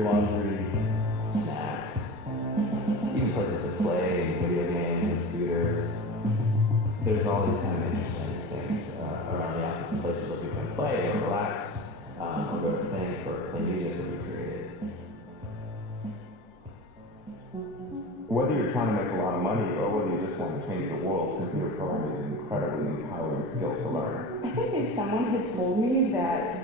free laundry, snacks, even places to play, video games and scooters. There's all these kind of interesting things around the office, places where people can play or relax, or go to think, or play music or be creative. Whether you're trying to make a lot of money or whether you just want to change the world, computer programming is an incredibly empowering skill to learn. I think if someone had told me that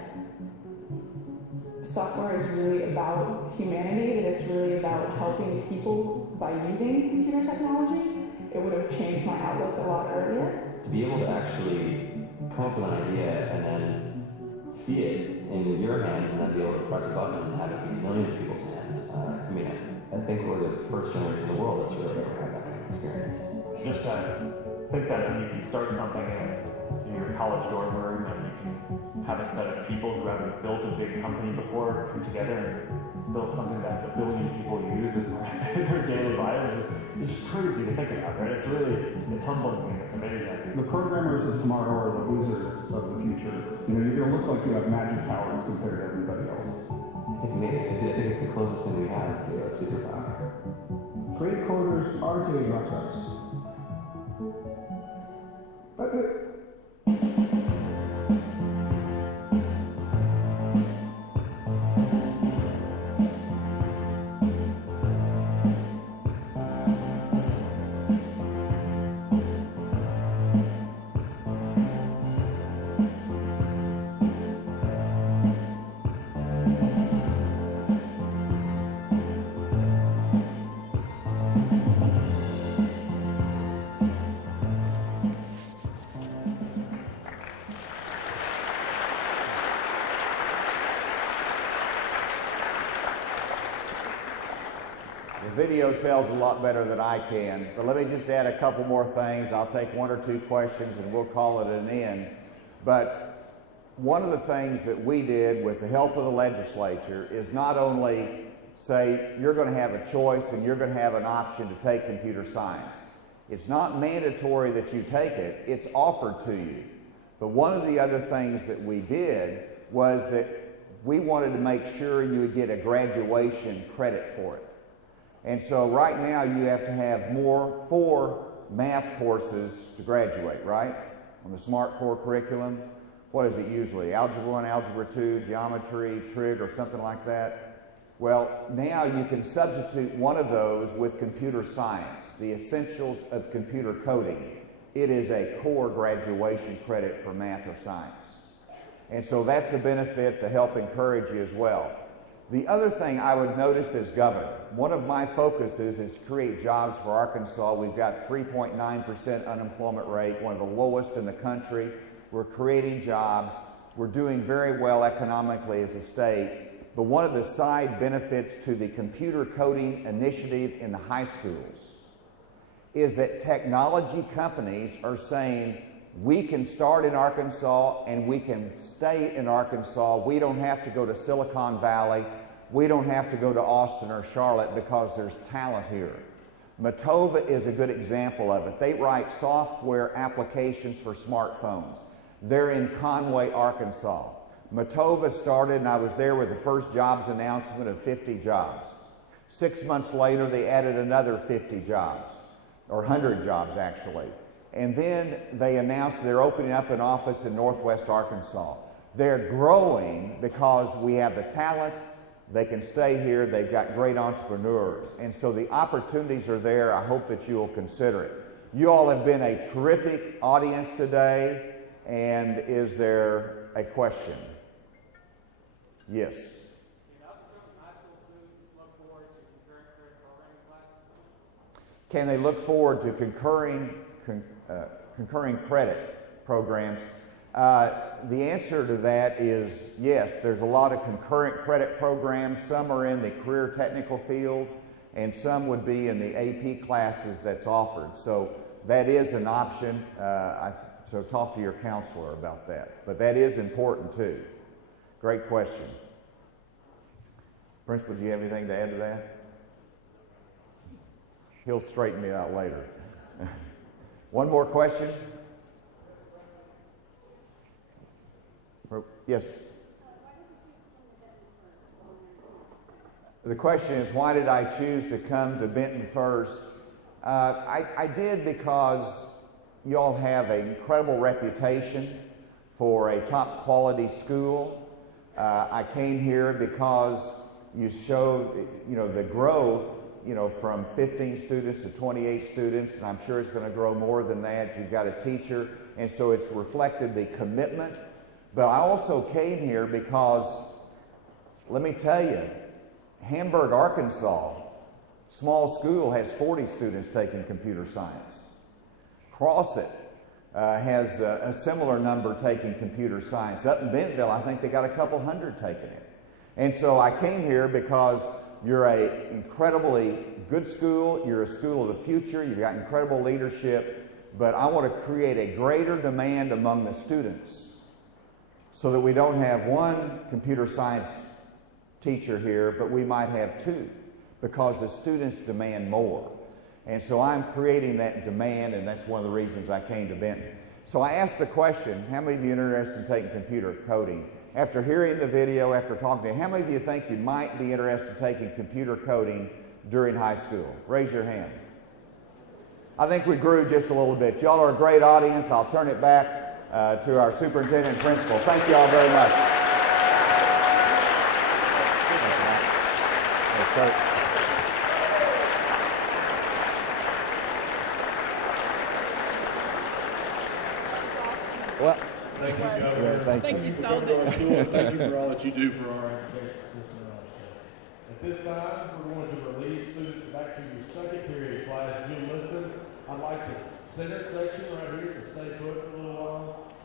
software is really about humanity, that it's really about helping people by using computer technology, it would have changed my outlook a lot earlier. To be able to actually come up with an idea and then see it in your hands and then be able to press a button and have it be in millions of people's hands. I think we're the first generation in the world that's really ever had that kind of experience. Just think that you can start something in your college dorm room and you can have a set of people who haven't built a big company before come together and build something that a billion people use as their daily lives. It's just crazy to think about, right? It's humbling, it's amazing. The programmers of tomorrow are the losers of the future. You're going to look like you have magic powers compared to everybody else. It's amazing. I think it's the closest thing we have to a superpower. Great coders are today's rock stars. That's it. Video tells a lot better than I can, but let me just add a couple more things. I'll take one or two questions and we'll call it an end. But one of the things that we did with the help of the legislature is not only say you're going to have a choice and you're going to have an option to take computer science. It's not mandatory that you take it, it's offered to you. But one of the other things that we did was that we wanted to make sure you would get a graduation credit for it. And so right now you have to have 4 math courses to graduate, right? On the SMART core curriculum. What is it usually? Algebra 1, Algebra 2, Geometry, Trig, or something like that? Well, now you can substitute one of those with computer science, the essentials of computer coding. It is a core graduation credit for math or science. And so that's a benefit to help encourage you as well. The other thing I would notice as governor, one of my focuses is to create jobs for Arkansas. We've got 3.9% unemployment rate, one of the lowest in the country. We're creating jobs. We're doing very well economically as a state. But one of the side benefits to the computer coding initiative in the high schools is that technology companies are saying, we can start in Arkansas and we can stay in Arkansas. We don't have to go to Silicon Valley. We don't have to go to Austin or Charlotte because there's talent here. Matova is a good example of it. They write software applications for smartphones. They're in Conway, Arkansas. Matova started, and I was there with the first jobs announcement of 50 jobs. 6 months later, they added another 50 jobs, or 100 jobs actually. And then they announced they're opening up an office in Northwest Arkansas. They're growing because we have the talent, they can stay here, they've got great entrepreneurs. And so the opportunities are there. I hope that you will consider it. You all have been a terrific audience today. And is there a question? Yes. Can they look forward to concurring credit programs? The answer to that is yes. There's a lot of concurrent credit programs. Some are in the career technical field, and some would be in the AP classes that's offered. So that is an option. So talk to your counselor about that. But that is important too. Great question. Principal, do you have anything to add to that? He'll straighten me out later. One more question? Yes. The question is, why did I choose to come to Benton first? I did because you all have an incredible reputation for a top quality school. I came here because you showed, the growth, from 15 students to 28 students, and I'm sure it's going to grow more than that. You've got a teacher, and so it's reflected the commitment. But I also came here because, let me tell you, Hamburg, Arkansas, small school, has 40 students taking computer science. Crossit has a similar number taking computer science. Up in Bentonville, I think they got a couple hundred taking it. And so I came here because you're an incredibly good school, you're a school of the future, you've got incredible leadership, but I want to create a greater demand among the students so that we don't have one computer science teacher here, but we might have two, because the students demand more. And so I'm creating that demand, and that's one of the reasons I came to Benton. So I asked the question, how many of you are interested in taking computer coding? After hearing the video, after talking to you, how many of you think you might be interested in taking computer coding during high school? Raise your hand. I think we grew just a little bit. Y'all are a great audience. I'll turn it back to our superintendent and principal. Thank you all very much. Well, thank you, Governor. Thank you so much. Our school, and thank you for all that you do for our education system in our state. At this time, we're going to release students back to your second period class. If you'll listen, I'd like the center section right here to stay put for a little while.